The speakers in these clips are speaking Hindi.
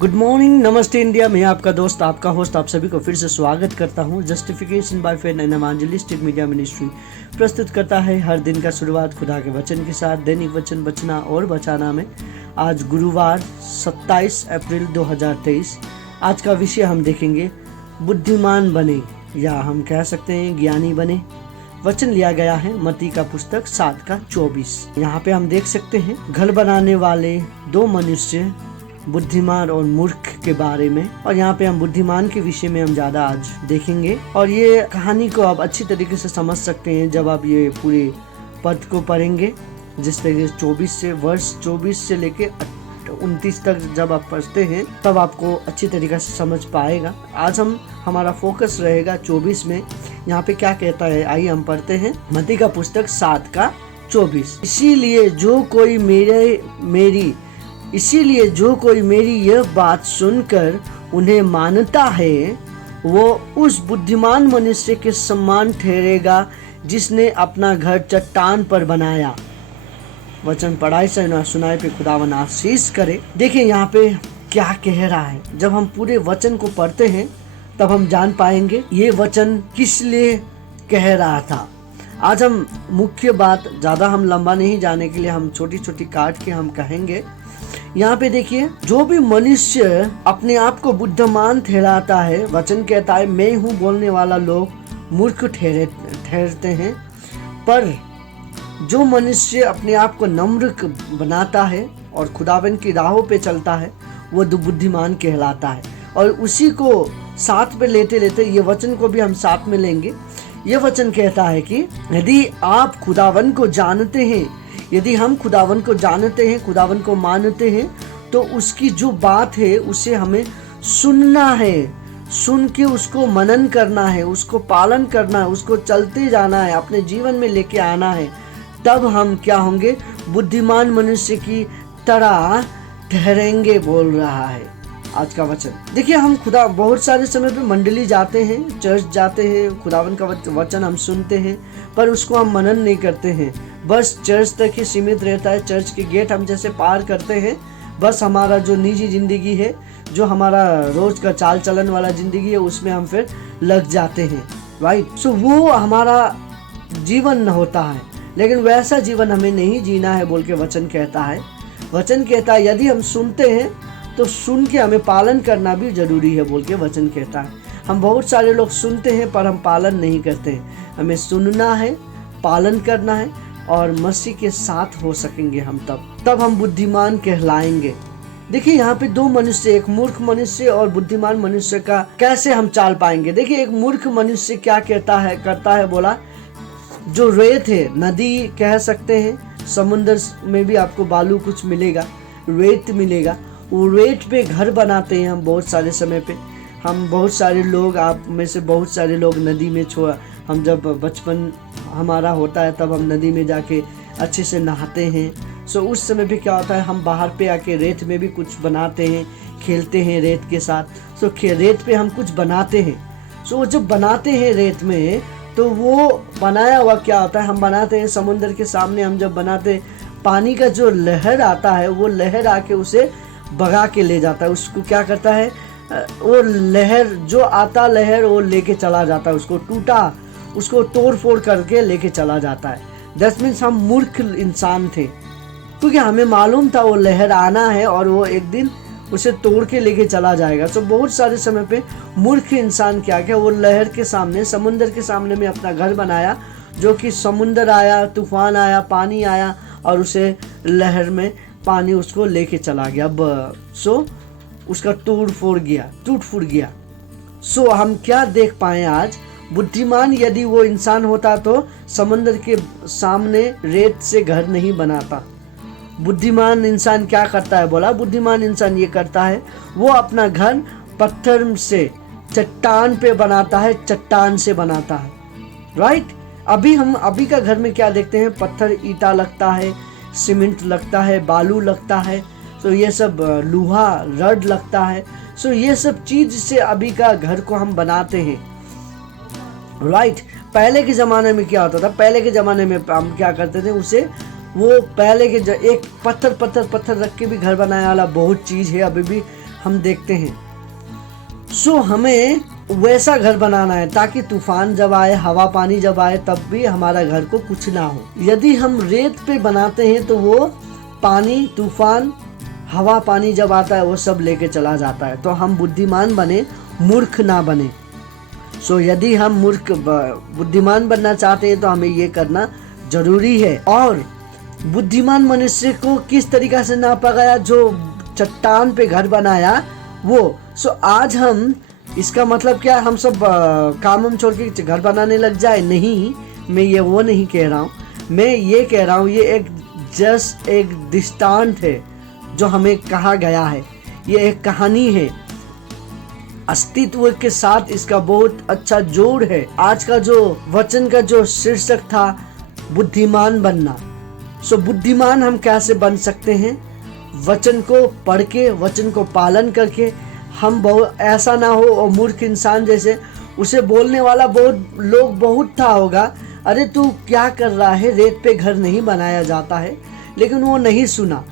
गुड मॉर्निंग, नमस्ते इंडिया। मैं आपका दोस्त, आपका होस्ट, आप सभी को फिर से स्वागत करता हूं। Justification by faith and evangelistic media ministry प्रस्तुत करता है हर दिन का शुरुआत खुदा के वचन के साथ, दैनिक वचन बचना और बचाना में। आज गुरुवार 27 अप्रैल 2023। आज का विषय हम देखेंगे बुद्धिमान बने, या हम कह सकते हैं ज्ञानी बने। वचन लिया गया है मत्ती का पुस्तक 7:24। यहाँ पे हम देख सकते हैं घर बनाने वाले दो मनुष्य, बुद्धिमान और मूर्ख के बारे में। और यहाँ पे हम बुद्धिमान के विषय में हम ज्यादा आज देखेंगे, और ये कहानी को आप अच्छी तरीके से समझ सकते हैं जब आप ये पूरे पद को पढ़ेंगे। जिस तरीके से 24 से लेके 29 तक जब आप पढ़ते हैं तब आपको अच्छी तरीके से समझ पाएगा। आज हमारा फोकस रहेगा 24 में। यहाँ पे क्या कहता है, आइए हम पढ़ते हैं मत्ती का पुस्तक 7:24। इसीलिए जो कोई मेरी यह बात सुनकर उन्हें मानता है, वो उस बुद्धिमान मनुष्य के समान ठहरेगा जिसने अपना घर चट्टान पर बनाया। वचन पढ़ाई से सुनाए पे खुदावन आशीष करे। देखिए यहाँ पे क्या कह रहा है। जब हम पूरे वचन को पढ़ते हैं तब हम जान पाएंगे ये वचन किस लिए कह रहा था। आज हम मुख्य बात, ज्यादा हम लंबा नहीं जाने के लिए हम छोटी छोटी काट के हम कहेंगे। यहाँ पे देखिए, जो भी मनुष्य अपने आप को बुद्धिमान ठहराता है, वचन कहता है मैं हूँ बोलने वाला लोग मूर्ख ठहरते हैं, पर जो मनुष्य अपने आप को नम्र बनाता है और खुदावन की राहों पे चलता है वो बुद्धिमान कहलाता है। और उसी को साथ में लेते लेते ये वचन को भी हम साथ में लेंगे। ये वचन कहता है कि यदि आप खुदावन को जानते हैं, यदि हम खुदावन को जानते हैं, खुदावन को मानते हैं, तो उसकी जो बात है उसे हमें सुनना है, सुन के उसको मनन करना है, उसको पालन करना है, उसको चलते जाना है, अपने जीवन में लेके आना है। तब हम क्या होंगे, बुद्धिमान मनुष्य की तरह ठहरेंगे, बोल रहा है आज का वचन। देखिए, हम खुदा बहुत सारे समय पे मंडली जाते हैं, चर्च जाते हैं, खुदावन का वचन हम सुनते हैं, पर उसको हम मनन नहीं करते हैं। बस चर्च तक ही सीमित रहता है। चर्च के गेट हम जैसे पार करते हैं, बस हमारा जो निजी जिंदगी है, जो हमारा रोज का चाल चलन वाला जिंदगी है, उसमें हम फिर लग जाते हैं। राइट। सो वो हमारा जीवन होता है, लेकिन वैसा जीवन हमें नहीं जीना है बोल के वचन कहता है। वचन कहता है यदि हम सुनते हैं तो सुन के हमें पालन करना भी जरूरी है बोल के वचन कहता है। हम बहुत सारे लोग सुनते हैं पर हम पालन नहीं करते हैं। हमें सुनना है, पालन करना है, और मसीह के साथ हो सकेंगे हम तब हम बुद्धिमान कहलाएंगे। देखिए यहाँ पे दो मनुष्य, एक मूर्ख मनुष्य और बुद्धिमान मनुष्य का कैसे हम चाल पाएंगे। देखिए, एक मूर्ख मनुष्य क्या करता है, बोला जो रेत है, नदी कह सकते हैं, समुद्र में भी आपको बालू कुछ मिलेगा, रेत मिलेगा, वो रेत पे घर बनाते हैं। हम बहुत सारे समय पे, हम बहुत सारे लोग, आप में से बहुत सारे लोग नदी में हम जब बचपन हमारा होता है तब हम नदी में जाके अच्छे से नहाते हैं। सो उस समय पे क्या होता है, हम बाहर पे आके रेत में भी कुछ बनाते हैं, खेलते हैं रेत के साथ। सो रेत पे हम कुछ बनाते हैं। सो जब बनाते हैं रेत में, तो वो बनाया हुआ क्या होता है, हम बनाते हैं समुद्र के सामने। हम जब बनाते हैं, पानी का जो लहर आता है, वो लहर आके उसे भगा के ले जाता है। उसको क्या करता है, वो लहर जो आता लहर वो लेके चला जाता है, उसको तोड़ फोड़ करके लेके चला जाता है। दैट मीन्स हम मूर्ख इंसान थे, क्योंकि हमें मालूम था वो लहर आना है और वो एक दिन उसे तोड़ के लेके चला जाएगा। तो बहुत सारे समय पे मूर्ख इंसान क्या किया, वो लहर के सामने, समुद्र के सामने में अपना घर बनाया, जो कि समुद्र आया, तूफान आया, पानी आया और उसे लहर में पानी उसको लेके चला गया। सो उसका टूट फूट गया। सो हम क्या देख पाए आज, बुद्धिमान यदि वो इंसान होता तो समुद्र के सामने रेत से घर नहीं बनाता। बुद्धिमान इंसान क्या करता है, बोला बुद्धिमान इंसान ये करता है, वो अपना घर पत्थर से, चट्टान पे बनाता है, चट्टान से बनाता है। राइट। अभी का घर में क्या देखते हैं, पत्थर, ईटा लगता है, सीमेंट लगता है, बालू लगता है, तो ये सब लोहा, रड लगता है। सो ये सब चीज से अभी का घर को हम बनाते हैं। राइट। पहले के ज़माने में क्या होता था, पहले के ज़माने में हम क्या करते थे, उसे वो पहले के एक पत्थर रख के भी घर बनाने वाला बहुत चीज़ है। अभी भी हम देखते हैं। सो हमें वैसा घर बनाना है ताकि तूफान जब आए, हवा पानी जब आए, तब भी हमारा घर को कुछ ना हो। यदि हम रेत पे बनाते हैं तो वो पानी, तूफान, हवा पानी जब आता है वो सब लेके चला जाता है। तो हम बुद्धिमान बने, मूर्ख ना बने। सो यदि हम बुद्धिमान बनना चाहते हैं तो हमें ये करना जरूरी है। और बुद्धिमान मनुष्य को किस तरीका से नापा गया? जो चट्टान पे घर बनाया वो। सो आज हम, इसका मतलब क्या, हम सब काम छोड़ के घर बनाने लग जाए? नहीं, मैं ये वो नहीं कह रहा हूँ। मैं ये कह रहा हूँ, ये एक दृष्टांत है जो हमें कहा गया है। ये एक कहानी है, अस्तित्व के साथ इसका बहुत अच्छा जोड़ है। आज का जो वचन का जो शीर्षक था, बुद्धिमान बनना। सो बुद्धिमान हम कैसे बन सकते हैं? वचन को पढ़ के, वचन को पालन करके। हम बहुत ऐसा ना हो और मूर्ख इंसान जैसे, उसे बोलने वाला बहुत था होगा, अरे तू क्या कर रहा है, रेत पे घर नहीं बनाया जाता है। लेकिन वो नहीं सुना।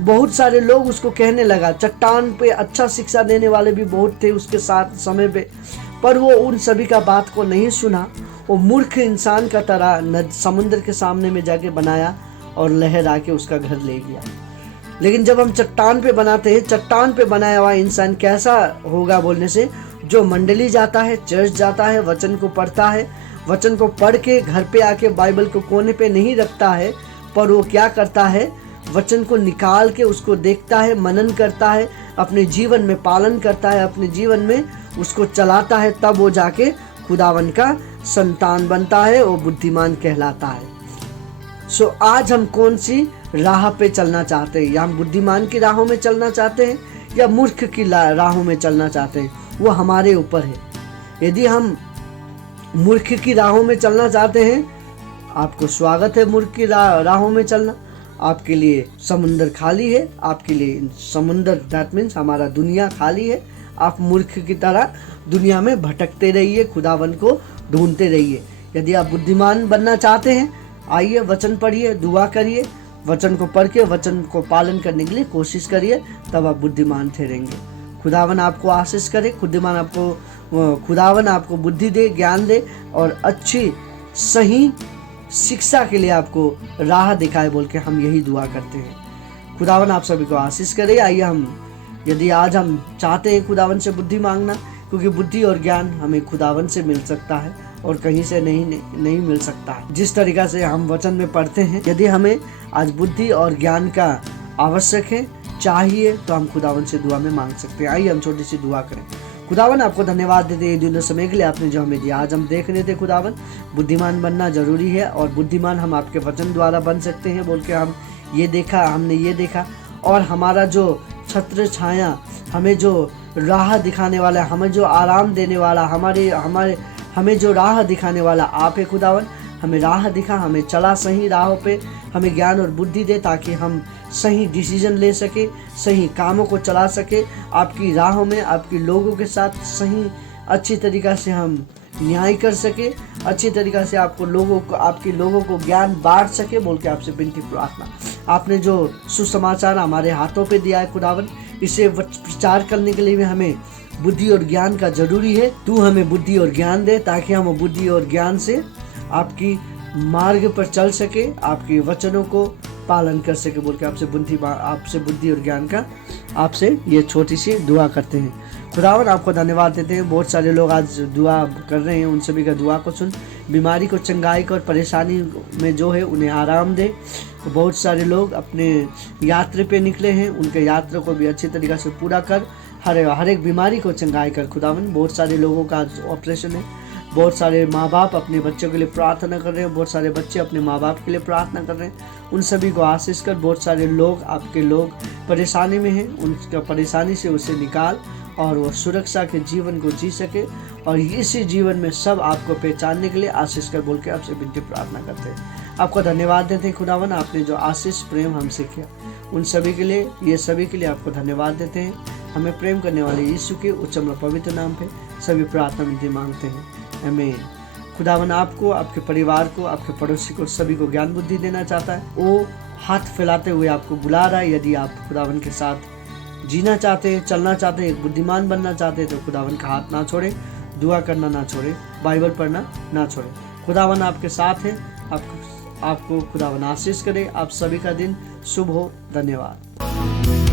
बहुत सारे लोग उसको कहने लगा, चट्टान पे अच्छा शिक्षा देने वाले भी बहुत थे उसके साथ समय पे, पर वो उन सभी का बात को नहीं सुना। वो मूर्ख इंसान का तरह समुद्र के सामने में जाके बनाया और लहर आके उसका घर ले गया। लेकिन जब हम चट्टान पे बनाते हैं, चट्टान पे बनाया हुआ इंसान कैसा होगा बोलने से, जो मंडली जाता है, चर्च जाता है, वचन को पढ़ता है, वचन को पढ़ के घर पे आके बाइबल को कोने पे नहीं रखता है, पर वो क्या करता है, वचन को निकाल के उसको देखता है, मनन करता है, अपने जीवन में पालन करता है, अपने जीवन में उसको चलाता है, तब वो जाके खुदावन का संतान बनता है, वो बुद्धिमान कहलाता है। सो आज हम कौन सी राह पे चलना चाहते हैं? या हम बुद्धिमान की राहों में चलना चाहते हैं या मूर्ख की राहों में चलना चाहते हैं? वो हमारे ऊपर है। यदि हम मूर्ख की राहों में चलना चाहते हैं, आपको स्वागत है मूर्ख की राहों में चलना। आपके लिए समुंदर खाली है, आपके लिए समुंदर, दैट मीन्स हमारा दुनिया खाली है। आप मूर्ख की तरह दुनिया में भटकते रहिए, खुदावन को ढूंढते रहिए। यदि आप बुद्धिमान बनना चाहते हैं, आइए वचन पढ़िए, दुआ करिए, वचन को पढ़ के वचन को पालन करने के लिए कोशिश करिए, तब आप बुद्धिमान ठहरेंगे। खुदावन आपको आशीष करे, खुदावन आपको बुद्धि दे, ज्ञान दे और अच्छी सही शिक्षा के लिए आपको राह दिखाए, बोल के हम यही दुआ करते हैं। खुदावन आप सभी को आशीष करे। आइए यदि आज हम चाहते हैं खुदावन से बुद्धि मांगना, क्योंकि बुद्धि और ज्ञान हमें खुदावन से मिल सकता है और कहीं से नहीं मिल सकता है। जिस तरीका से हम वचन में पढ़ते हैं, यदि हमें आज बुद्धि और ज्ञान का आवश्यक है, चाहिए, तो हम खुदावन से दुआ में मांग सकते हैं। आइए हम छोटी सी दुआ करें। खुदावन आपको धन्यवाद देते हैं दिन समय के लिए आपने जो हमें दिया। आज हम देख रहे थे खुदावन, बुद्धिमान बनना जरूरी है और बुद्धिमान हम आपके वचन द्वारा बन सकते हैं, बोल के हमने ये देखा। और हमारा जो छत्र छाया, हमें जो राह दिखाने वाला, हमें जो आराम देने वाला, हमें जो राह दिखाने वाला आप है खुदावन। हमें राह दिखा, हमें चला सही राहों पे, हमें ज्ञान और बुद्धि दे ताकि हम सही डिसीजन ले सके, सही कामों को चला सके, आपकी राहों में आपके लोगों के साथ सही अच्छी तरीक़ा से हम न्याय कर सके, अच्छी तरीक़ा से आपके लोगों को ज्ञान बांट सके, बोल के आपसे विनती प्रार्थना। आपने जो सुसमाचार हमारे हाथों पे दिया है खुदावन, इसे प्रचार करने के लिए भी हमें बुद्धि और ज्ञान का जरूरी है। तू हमें बुद्धि और ज्ञान दे ताकि हम बुद्धि और ज्ञान से आपकी मार्ग पर चल सके, आपके वचनों को पालन कर सके, बोल के आपसे बुद्धि और ज्ञान का आपसे ये छोटी सी दुआ करते हैं। खुदावन आपको धन्यवाद देते हैं। बहुत सारे लोग आज दुआ कर रहे हैं, उन सभी का दुआ को सुन, बीमारी को चंगाई कर, परेशानी में जो है उन्हें आराम दे। बहुत सारे लोग अपने यात्रा पे निकले हैं, उनके यात्रा को भी अच्छी तरीक़ा से पूरा कर, हर एक बीमारी को चंगाई कर खुदावन। बहुत सारे लोगों का आज ऑपरेशन है, बहुत सारे माँ बाप अपने बच्चों के लिए प्रार्थना कर रहे हैं, बहुत सारे बच्चे अपने माँ बाप के लिए प्रार्थना कर रहे हैं, उन सभी को आशीष कर। बहुत सारे लोग आपके लोग परेशानी में हैं, उनका परेशानी से उसे निकाल और वो सुरक्षा के जीवन को जी सके, और इसी जीवन में सब आपको पहचानने के लिए आशीष कर, बोल के आपसे विनती प्रार्थना करते हैं। आपको धन्यवाद देते हैं खुदावन, आपने जो आशीष प्रेम हमसे किया, उन सभी के लिए, ये सभी के लिए आपको धन्यवाद देते हैं। हमें प्रेम करने वाले यीशु के उच्चम और पवित्र नाम पे सभी प्रार्थना विनती मांगते हैं, आमीन। खुदावन आपको, आपके परिवार को, आपके पड़ोसी को, सभी को ज्ञान बुद्धि देना चाहता है। वो हाथ फैलाते हुए आपको बुला रहा है। यदि आप खुदावन के साथ जीना चाहते हैं, चलना चाहते हैं, बुद्धिमान बनना चाहते हैं तो खुदावन का हाथ ना छोड़े, दुआ करना ना छोड़े, बाइबल पढ़ना ना छोड़े। खुदावन आपके साथ है। आपको खुदावन आशीष करे। आप सभी का दिन शुभ हो। धन्यवाद।